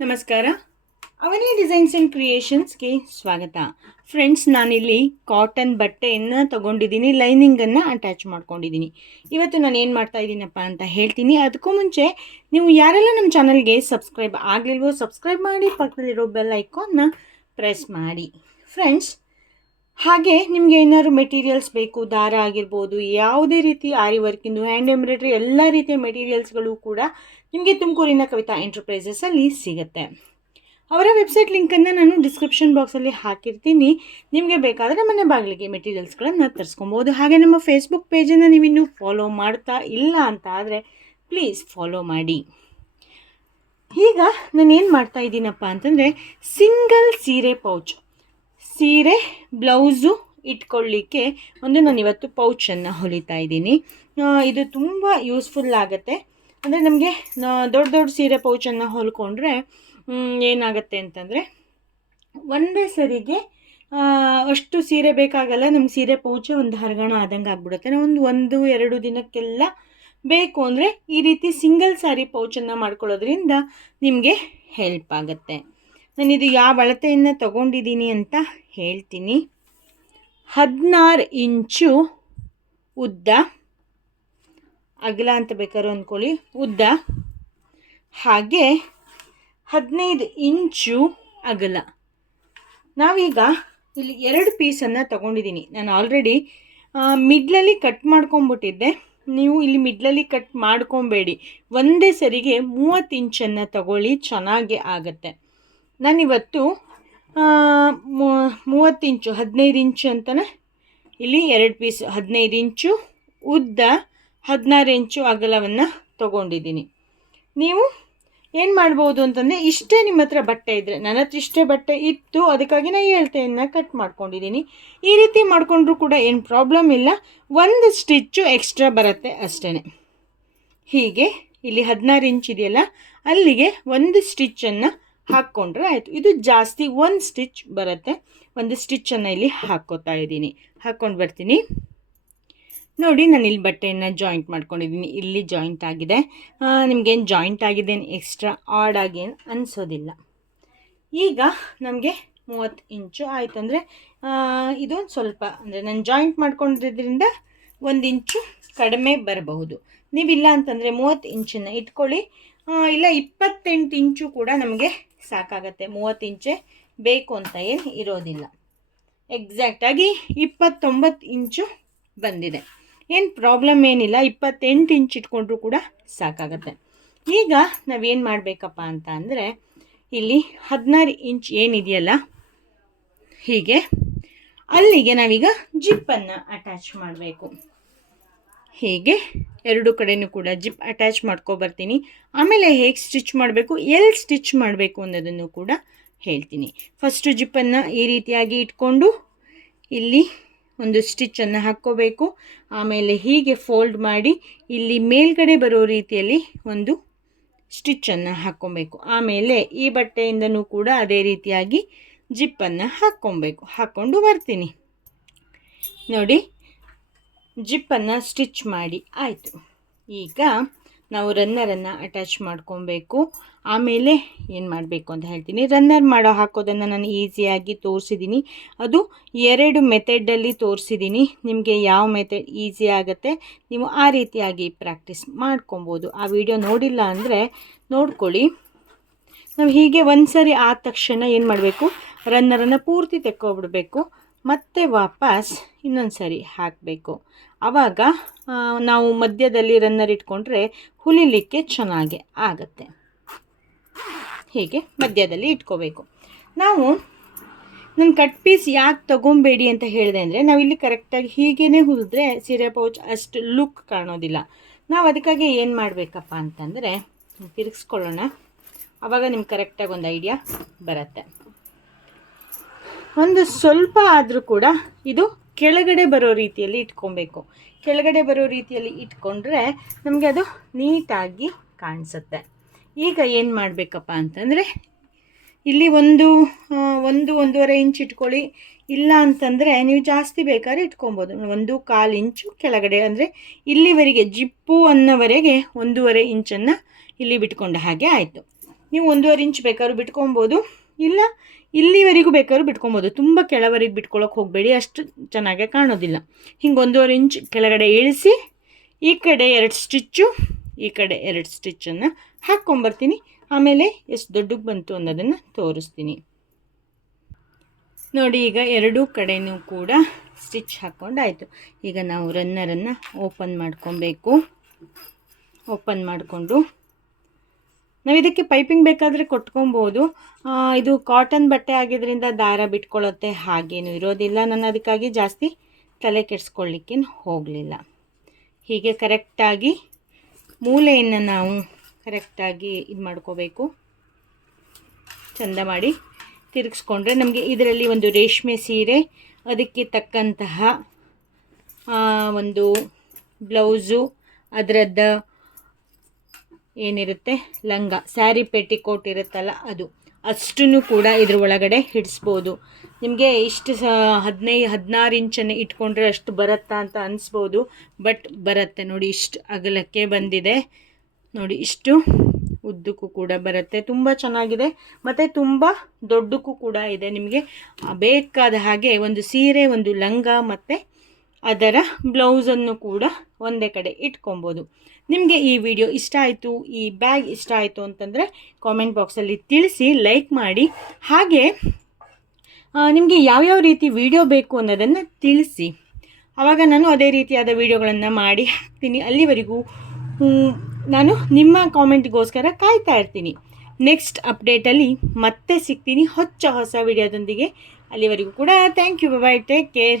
ನಮಸ್ಕಾರ. ಅವನಿ designs and ಕ್ರಿಯೇಷನ್ಸ್ಗೆ ಸ್ವಾಗತ. Friends ನಾನಿಲ್ಲಿ ಕಾಟನ್ ಬಟ್ಟೆಯನ್ನು ತಗೊಂಡಿದ್ದೀನಿ ಲೈನಿಂಗನ್ನು ಅಟ್ಯಾಚ್ ಮಾಡ್ಕೊಂಡಿದ್ದೀನಿ. ಇವತ್ತು ನಾನು ಏನು ಮಾಡ್ತಾ ಇದ್ದೀನಪ್ಪ ಅಂತ ಹೇಳ್ತೀನಿ. ಅದಕ್ಕೂ ಮುಂಚೆ ನೀವು ಯಾರೆಲ್ಲ ನಮ್ಮ ಚಾನಲ್ಗೆ ಸಬ್ಸ್ಕ್ರೈಬ್ ಆಗಲಿಲ್ವೋ ಸಬ್ಸ್ಕ್ರೈಬ್ ಮಾಡಿ, ಪಕ್ಕದಲ್ಲಿರೋ ಬೆಲ್ ಐಕಾನ್ನ ಪ್ರೆಸ್ ಮಾಡಿ. ಫ್ರೆಂಡ್ಸ್ ಹಾಗೆ ನಿಮಗೆ ಏನಾದ್ರು ಮೆಟೀರಿಯಲ್ಸ್ ಬೇಕು, ದಾರ ಆಗಿರ್ಬೋದು, ಯಾವುದೇ ರೀತಿ ಆರಿ ವರ್ಕಿಂದು ಹ್ಯಾಂಡ್ ಎಂಬ್ರಾಯ್ಡ್ರಿ ಎಲ್ಲ ರೀತಿಯ ಮೆಟೀರಿಯಲ್ಸ್ಗಳು ಕೂಡ ನಿಮಗೆ ತುಮಕೂರಿನ ಕವಿತಾ ಎಂಟರ್ಪ್ರೈಸಸಲ್ಲಿ ಸಿಗುತ್ತೆ. ಅವರ ವೆಬ್ಸೈಟ್ ಲಿಂಕನ್ನು ನಾನು ಡಿಸ್ಕ್ರಿಪ್ಷನ್ ಬಾಕ್ಸಲ್ಲಿ ಹಾಕಿರ್ತೀನಿ. ನಿಮಗೆ ಬೇಕಾದರೆ ಮನೆ ಬಾಗಿಲಿಗೆ ಮೆಟೀರಿಯಲ್ಸ್ಗಳನ್ನು ತರಿಸ್ಕೊಬೋದು. ಹಾಗೆ ನಮ್ಮ ಫೇಸ್ಬುಕ್ ಪೇಜನ್ನು ನೀವಿನ್ನೂ ಫಾಲೋ ಮಾಡ್ತಾ ಇಲ್ಲ ಅಂತ ಆದರೆ ಪ್ಲೀಸ್ ಫಾಲೋ ಮಾಡಿ. ಈಗ ನಾನು ಏನು ಮಾಡ್ತಾ ಇದ್ದೀನಪ್ಪ ಅಂತಂದರೆ ಸಿಂಗಲ್ ಸೀರೆ ಪೌಚ್ ಸೀರೆ, ಬ್ಲೌಸು ಇಟ್ಕೊಳ್ಳಿಕ್ಕೆ ಒಂದು ನಾನು ಇವತ್ತು ಪೌಚನ್ನು ಹೊಲಿತಾ ಇದ್ದೀನಿ. ಇದು ತುಂಬ ಯೂಸ್ಫುಲ್ ಆಗುತ್ತೆ. ಅಂದರೆ ನಮಗೆ ದೊಡ್ಡ ದೊಡ್ಡ ಸೀರೆ ಪೌಚನ್ನು ಹೊಲ್ಕೊಂಡ್ರೆ ಏನಾಗುತ್ತೆ ಅಂತಂದರೆ, ಒಂದೇ ಸರಿಗೆ ಅಷ್ಟು ಸೀರೆ ಬೇಕಾಗಲ್ಲ, ನಮ್ಗೆ ಸೀರೆ ಪೌಚೆ ಒಂದು ಹರಗಣ ಆದಂಗೆ ಆಗ್ಬಿಡುತ್ತೆ. ನಾವು ಒಂದು ಒಂದು, ಎರಡು ದಿನಕ್ಕೆಲ್ಲ ಬೇಕು ಅಂದರೆ ಈ ರೀತಿ ಸಿಂಗಲ್ ಸಾರಿ ಪೌಚನ್ನು ಮಾಡ್ಕೊಳ್ಳೋದ್ರಿಂದ ನಿಮಗೆ ಹೆಲ್ಪ್ ಆಗುತ್ತೆ. ನಾನಿದು ಯಾವ ಅಳತೆಯನ್ನು ತಗೊಂಡಿದ್ದೀನಿ ಅಂತ ಹೇಳ್ತೀನಿ. ಹದಿನಾರು ಇಂಚು ಉದ್ದ. ಅಗಲ ಅಂತ ಬೇಕಾದ್ರೂ ಅಂದ್ಕೊಳ್ಳಿ. ಉದ್ದ. ಹಾಗೆ ಹದಿನೈದು ಇಂಚು ಅಗಲ. ನಾವೀಗ ಇಲ್ಲಿ ಎರಡು ಪೀಸನ್ನು ತಗೊಂಡಿದ್ದೀನಿ. ನಾನು ಆಲ್ರೆಡಿ ಮಿಡ್ಲಲ್ಲಿ ಕಟ್ ಮಾಡ್ಕೊಂಬಿಟ್ಟಿದ್ದೆ ನೀವು ಇಲ್ಲಿ ಮಿಡ್ಲಲ್ಲಿ ಕಟ್ ಮಾಡ್ಕೊಬೇಡಿ. ಒಂದೇ ಸರಿಗೆ ಮೂವತ್ತು ಇಂಚನ್ನು ತಗೊಳ್ಳಿ, ಚೆನ್ನಾಗೆ ಆಗುತ್ತೆ. ನಾನಿವತ್ತು ಮೂವತ್ತು ಇಂಚು, ಹದಿನೈದು ಇಂಚು ಅಂತಲೇ ಇಲ್ಲಿ ಎರಡು ಪೀಸ್, ಹದಿನೈದು ಇಂಚು, ಉದ್ದ ಹದಿನಾರು ಇಂಚು ಅಗಲವನ್ನು ತಗೊಂಡಿದ್ದೀನಿ. ನೀವು ಏನು ಮಾಡ್ಬೋದು ಅಂತಂದರೆ, ಇಷ್ಟೇ ನಿಮ್ಮ ಹತ್ರ ಬಟ್ಟೆ ಇದ್ದರೆ ನನ್ನ ಹತ್ರ ಇಷ್ಟೇ ಬಟ್ಟೆ ಇತ್ತು, ಅದಕ್ಕಾಗಿ ನಾನು ಹೇಳ್ತೆಯನ್ನು ಕಟ್ ಮಾಡ್ಕೊಂಡಿದ್ದೀನಿ. ಈ ರೀತಿ ಮಾಡಿಕೊಂಡ್ರೂ ಕೂಡ ಏನು ಪ್ರಾಬ್ಲಮ್ ಇಲ್ಲ, ಒಂದು ಸ್ಟಿಚ್ಚು ಎಕ್ಸ್ಟ್ರಾ ಬರುತ್ತೆ ಅಷ್ಟೇ ಹೀಗೆ, ಇಲ್ಲಿ ಹದಿನಾರು ಇಂಚ್ ಇದೆಯಲ್ಲ, ಅಲ್ಲಿಗೆ ಒಂದು ಸ್ಟಿಚ್ಚನ್ನು ಹಾಕ್ಕೊಂಡ್ರೆ ಆಯಿತು. ಇದು ಜಾಸ್ತಿ ಒಂದು ಸ್ಟಿಚ್ ಬರುತ್ತೆ. ಒಂದು ಸ್ಟಿಚ್ಚನ್ನು ಇಲ್ಲಿ ಹಾಕ್ಕೋತಾ ಇದ್ದೀನಿ. ಹಾಕ್ಕೊಂಡು ಬರ್ತೀನಿ. ನೋಡಿ, ನಾನು ಇಲ್ಲಿ ಬಟ್ಟೆಯನ್ನು ಜಾಯಿಂಟ್ ಮಾಡ್ಕೊಂಡಿದ್ದೀನಿ. ಇಲ್ಲಿ ಜಾಯಿಂಟ್ ಆಗಿದೆ. ನಿಮಗೇನು ಜಾಯಿಂಟ್ ಆಗಿದೆ ಎಕ್ಸ್ಟ್ರಾ ಆಡ್ ಆಗಿ ಏನು ಅನಿಸೋದಿಲ್ಲ. ಈಗ ನಮಗೆ ಮೂವತ್ತು ಇಂಚು ಆಯಿತು ಅಂದರೆ ಇದೊಂದು ಸ್ವಲ್ಪ ಅಂದರೆ ನಾನು ಜಾಯಿಂಟ್ ಮಾಡ್ಕೊಂಡಿದ್ದರಿಂದ ಒಂದು ಇಂಚು ಕಡಿಮೆ ಬರಬಹುದು. ನೀವಿಲ್ಲ ಅಂತಂದರೆ ಮೂವತ್ತು ಇಂಚನ್ನು ಇಟ್ಕೊಳ್ಳಿ. ಇಲ್ಲ, ಇಪ್ಪತ್ತೆಂಟು ಇಂಚು ಕೂಡ ನಮಗೆ ಸಾಕಾಗತ್ತೆ. ಮೂವತ್ತು ಇಂಚೆ ಬೇಕು ಅಂತ ಏನು ಇರೋದಿಲ್ಲ. ಎಕ್ಸಾಕ್ಟಾಗಿ ಇಪ್ಪತ್ತೊಂಬತ್ತು ಇಂಚು ಬಂದಿದೆ. ಏನು ಪ್ರಾಬ್ಲಮ್ ಏನಿಲ್ಲ, ಇಪ್ಪತ್ತೆಂಟು ಇಂಚ್ ಇಟ್ಕೊಂಡ್ರೂ ಕೂಡ ಸಾಕಾಗತ್ತೆ. ಈಗ ನಾವೇನು ಮಾಡಬೇಕಪ್ಪ ಅಂತ ಅಂದರೆ, ಇಲ್ಲಿ ಹದಿನಾರು ಇಂಚ್ ಏನಿದೆಯಲ್ಲ, ಹೀಗೆ ಅಲ್ಲಿಗೆ ನಾವೀಗ ಜಿಪ್ಪನ್ನು ಅಟ್ಯಾಚ್ ಮಾಡಬೇಕು. ಹೀಗೆ ಎರಡು ಕಡೆಯೂ ಕೂಡ ಜಿಪ್ ಅಟ್ಯಾಚ್ ಮಾಡ್ಕೊಬರ್ತೀನಿ ಆಮೇಲೆ ಹೇಗೆ ಸ್ಟಿಚ್ ಮಾಡಬೇಕು ಎಲ್ಲಿ ಸ್ಟಿಚ್ ಮಾಡಬೇಕು ಅನ್ನೋದನ್ನು ಕೂಡ ಹೇಳ್ತೀನಿ. ಫಸ್ಟು ಜಿಪ್ಪನ್ನು ಈ ರೀತಿಯಾಗಿ ಇಟ್ಕೊಂಡು ಇಲ್ಲಿ ಒಂದು ಸ್ಟಿಚ್ಚನ್ನು ಹಾಕ್ಕೋಬೇಕು. ಆಮೇಲೆ ಹೀಗೆ ಫೋಲ್ಡ್ ಮಾಡಿ ಇಲ್ಲಿ ಮೇಲ್ಗಡೆ ಬರೋ ರೀತಿಯಲ್ಲಿ ಒಂದು ಸ್ಟಿಚ್ಚನ್ನು ಹಾಕ್ಕೊಬೇಕು. ಆಮೇಲೆ ಈ ಬಟ್ಟೆಯಿಂದನೂ ಕೂಡ ಅದೇ ರೀತಿಯಾಗಿ ಜಿಪ್ಪನ್ನು ಹಾಕ್ಕೊಬೇಕು. ಹಾಕ್ಕೊಂಡು ಬರ್ತೀನಿ. ನೋಡಿ ಜಿಪ್ಪನ್ನು ಸ್ಟಿಚ್ ಮಾಡಿ, ಆಯಿತು. ಈಗ ನಾವು ರನ್ನರನ್ನು ಅಟ್ಯಾಚ್ ಮಾಡ್ಕೊಬೇಕು. ಆಮೇಲೆ ಏನು ಮಾಡಬೇಕು ಅಂತ ಹೇಳ್ತೀನಿ. ರನ್ನರ್ ಮಾಡೋ ಹಾಕೋದನ್ನು ನಾನು ಈಸಿಯಾಗಿ ತೋರಿಸಿದ್ದೀನಿ ಅದು ಎರಡು ಮೆಥಡಲ್ಲಿ ತೋರಿಸಿದ್ದೀನಿ ನಿಮಗೆ ಯಾವ ಮೆಥಡ್ ಈಸಿ ಆಗುತ್ತೆ, ನೀವು ಆ ರೀತಿಯಾಗಿ ಪ್ರಾಕ್ಟೀಸ್ ಮಾಡ್ಕೊಬೋದು. ಆ ವಿಡಿಯೋ ನೋಡಿಲ್ಲ ಅಂದರೆ ನೋಡ್ಕೊಳ್ಳಿ. ನಾವು ಹೀಗೆ ಒಂದು ಸರಿ ಆದ ತಕ್ಷಣ ಏನು ಮಾಡಬೇಕು? ರನ್ನರನ್ನು ಪೂರ್ತಿ ತೆಕ್ಕೋಬಿಡಬೇಕು. ಮತ್ತೆ ವಾಪಸ್ ಇನ್ನೊಂದು ಸರಿ ಹಾಕಬೇಕು. ಆವಾಗ ನಾವು ಮಧ್ಯದಲ್ಲಿ ರನ್ನರ್ ಇಟ್ಕೊಂಡ್ರೆ ಹುಲಿಲಿಕ್ಕೆ ಚೆನ್ನಾಗಿ ಆಗುತ್ತೆ. ಹೀಗೆ ಮಧ್ಯದಲ್ಲಿ ಇಟ್ಕೋಬೇಕು. ನಾವು ನನ್ನ ಕಟ್ ಪೀಸ್ ಯಾಕೆ ತಗೊಬೇಡಿ ಅಂತ ಹೇಳಿದೆ ಅಂದರೆ, ನಾವಿಲ್ಲಿ ಕರೆಕ್ಟಾಗಿ ಹೀಗೇ ಹುಲಿದ್ರೆ ಸೀರೆ ಪೌಚ್ ಅಷ್ಟು ಲುಕ್ ಕಾಣೋದಿಲ್ಲ. ನಾವು ಅದಕ್ಕಾಗಿ ಏನು ಮಾಡಬೇಕಪ್ಪ ಅಂತಂದರೆ, ತಿರುಗಿಸ್ಕೊಳ್ಳೋಣ. ಆವಾಗ ನಿಮ್ಗೆ ಕರೆಕ್ಟಾಗಿ ಒಂದು ಐಡಿಯಾ ಬರುತ್ತೆ. ಒಂದು ಸ್ವಲ್ಪ ಆದರೂ ಕೂಡ ಇದು ಕೆಳಗಡೆ ಬರೋ ರೀತಿಯಲ್ಲಿ ಇಟ್ಕೊಬೇಕು. ಕೆಳಗಡೆ ಬರೋ ರೀತಿಯಲ್ಲಿ ಇಟ್ಕೊಂಡ್ರೆ ನಮಗೆ ಅದು ನೀಟಾಗಿ ಕಾಣಿಸುತ್ತೆ. ಈಗ ಏನು ಮಾಡಬೇಕಪ್ಪ ಅಂತಂದರೆ, ಇಲ್ಲಿ ಒಂದು ಒಂದು, ಒಂದೂವರೆ ಇಂಚ್ ಇಟ್ಕೊಳ್ಳಿ. ಇಲ್ಲ ಅಂತಂದರೆ ನೀವು ಜಾಸ್ತಿ ಬೇಕಾದ್ರೆ ಇಟ್ಕೊಬೋದು. ಒಂದು ಕಾಲು ಇಂಚು ಕೆಳಗಡೆ, ಅಂದರೆ ಇಲ್ಲಿವರೆಗೆ ಜಿಪ್ಪು ಅನ್ನೋವರೆಗೆ ಒಂದೂವರೆ ಇಂಚನ್ನು ಇಲ್ಲಿ ಬಿಟ್ಕೊಂಡ ಹಾಗೆ ಆಯಿತು. ನೀವು ಒಂದೂವರೆ ಇಂಚ್ ಬೇಕಾದ್ರೂ ಬಿಟ್ಕೊಬೋದು. ಇಲ್ಲ, ಇಲ್ಲಿವರೆಗೂ ಬೇಕಾದ್ರೂ ಬಿಟ್ಕೊಬೋದು. ತುಂಬ ಕೆಳವರೆಗೆ ಬಿಟ್ಕೊಳ್ಳೋಕೆ ಹೋಗಬೇಡಿ, ಅಷ್ಟು ಚೆನ್ನಾಗೆ ಕಾಣೋದಿಲ್ಲ. ಹಿಂಗೆ ಒಂದೂವರೆ ಇಂಚ್ ಕೆಳಗಡೆ ಇಳಿಸಿ, ಈ ಕಡೆ ಎರಡು ಸ್ಟಿಚ್ಚು, ಈ ಕಡೆ ಎರಡು ಸ್ಟಿಚ್ಚನ್ನು ಹಾಕ್ಕೊಂಬರ್ತೀನಿ. ಆಮೇಲೆ ಎಷ್ಟು ದೊಡ್ಡಕ್ಕೆ ಬಂತು ಅನ್ನೋದನ್ನು ತೋರಿಸ್ತೀನಿ. ನೋಡಿ, ಈಗ ಎರಡೂ ಕಡೆಯೂ ಕೂಡ ಸ್ಟಿಚ್ ಹಾಕ್ಕೊಂಡಾಯಿತು ಈಗ ನಾವು ರನ್ನರನ್ನು ಓಪನ್ ಮಾಡ್ಕೊಬೇಕು. ಓಪನ್ ಮಾಡಿಕೊಂಡು ನಾವು ಇದಕ್ಕೆ ಪೈಪಿಂಗ್ ಬೇಕಾದರೆ ಕೊಟ್ಕೊಬೋದು. ಇದು ಕಾಟನ್ ಬಟ್ಟೆ ಆಗಿದ್ದರಿಂದ ದಾರ ಬಿಟ್ಕೊಳ್ಳುತ್ತೆ ಹಾಗೇನು ಇರೋದಿಲ್ಲ. ನಾನು ಅದಕ್ಕಾಗಿ ಜಾಸ್ತಿ ತಲೆ ಕೆಡಿಸ್ಕೊಳ್ಳಿಕ್ಕೇನು ಹೋಗಲಿಲ್ಲ. ಹೀಗೆ ಕರೆಕ್ಟಾಗಿ ಮೂಲೆಯನ್ನು ನಾವು ಕರೆಕ್ಟಾಗಿ ಇದು ಮಾಡ್ಕೋಬೇಕು. ಚಂದ ಮಾಡಿ ತಿರುಗಿಸ್ಕೊಂಡ್ರೆ ನಮಗೆ ಇದರಲ್ಲಿ ಒಂದು ರೇಷ್ಮೆ ಸೀರೆ, ಅದಕ್ಕೆ ತಕ್ಕಂತಹ ಒಂದು ಬ್ಲೌಸು, ಅದರದ್ದು ಏನಿರುತ್ತೆ? ಲಂಗ. ಸ್ಯಾರಿ ಪೆಟಿಕೋಟ್ ಇರುತ್ತಲ್ಲ ಅದು. ಅಷ್ಟನ್ನು ಕೂಡ ಇದ್ರ ಒಳಗಡೆ ಹಿಡಿಸ್ಬೋದು ನಿಮಗೆ ಇಷ್ಟು ಸ ಹದಿನೈದು ಹದಿನಾರು ಇಂಚನ್ನು ಇಟ್ಕೊಂಡ್ರೆ ಅಷ್ಟು ಬರುತ್ತಾ ಅಂತ ಅನಿಸ್ಬೋದು. ಬಟ್ ಬರುತ್ತೆ ನೋಡಿ, ಇಷ್ಟು ಅಗಲಕ್ಕೆ ಬಂದಿದೆ. ನೋಡಿ, ಇಷ್ಟು ಉದ್ದಕ್ಕೂ ಕೂಡ ಬರುತ್ತೆ. ತುಂಬ ಚೆನ್ನಾಗಿದೆ. ಮತ್ತು ತುಂಬ ದೊಡ್ಡಕ್ಕೂ ಕೂಡ ಇದೆ ನಿಮಗೆ. ಬೇಕಾದ ಹಾಗೆ ಒಂದು ಸೀರೆ, ಒಂದು ಲಂಗ ಮತ್ತು ಅದರ ಬ್ಲೌಸನ್ನು ಕೂಡ ಒಂದೇ ಕಡೆ ಇಟ್ಕೊಬೋದು. ನಿಮಗೆ ಈ ವಿಡಿಯೋ ಇಷ್ಟ ಆಯಿತು, ಈ ಬ್ಯಾಗ್ ಇಷ್ಟ ಆಯಿತು ಅಂತಂದರೆ ಕಾಮೆಂಟ್ ಬಾಕ್ಸಲ್ಲಿ ತಿಳಿಸಿ ಲೈಕ್ ಮಾಡಿ. ಹಾಗೆ ನಿಮಗೆ ಯಾವ್ಯಾವ ರೀತಿ ವಿಡಿಯೋ ಬೇಕು ಅನ್ನೋದನ್ನು ತಿಳಿಸಿ. ಆವಾಗ ನಾನು ಅದೇ ರೀತಿಯಾದ ವಿಡಿಯೋಗಳನ್ನು ಮಾಡಿ ಹಾಕ್ತೀನಿ. ಅಲ್ಲಿವರೆಗೂ ನಾನು ನಿಮ್ಮ ಕಾಮೆಂಟ್ಗೋಸ್ಕರ ಕಾಯ್ತಾ ಇರ್ತೀನಿ. ನೆಕ್ಸ್ಟ್ ಅಪ್ಡೇಟಲ್ಲಿ ಮತ್ತೆ ಸಿಗ್ತೀನಿ. ಹೊಚ್ಚ ಹೊಸ ವಿಡಿಯೋದೊಂದಿಗೆ. ಅಲ್ಲಿವರೆಗೂ ಕೂಡ thank you bye take care